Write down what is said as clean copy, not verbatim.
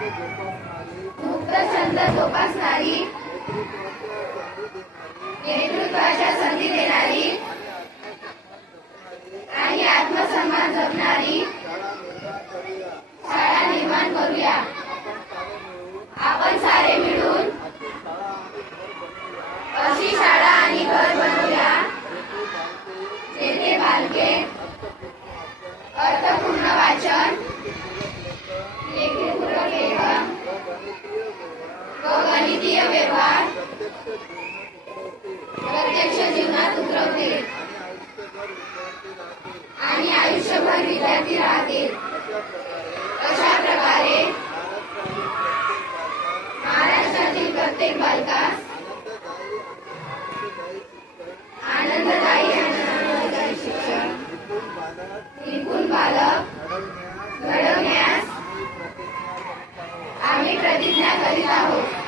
मुक्त छंद जोपासणारी, नेतृत्वाच्या संधी देणारी आणि आत्मसन्मान जपणारी शाळा निर्माण करूया। आपण सारे मिळून अशी शाळा आणि घर बनवूया जेथे बालके अर्थपूर्ण वाचन, लेखनपूर्वक लेखन व गणितीय व्यवहार प्रत्यक्ष जीवनात उतरवतील आणि आयुष्यभर विद्यार्थी राहतील। अशा प्रकारे महाराष्ट्रातील प्रत्येक बालकास आनंददायी आणि आनंददायी शिक्षण, निपुण बालक घडवण्यास आम्ही प्रतिज्ञा करीत आहोत।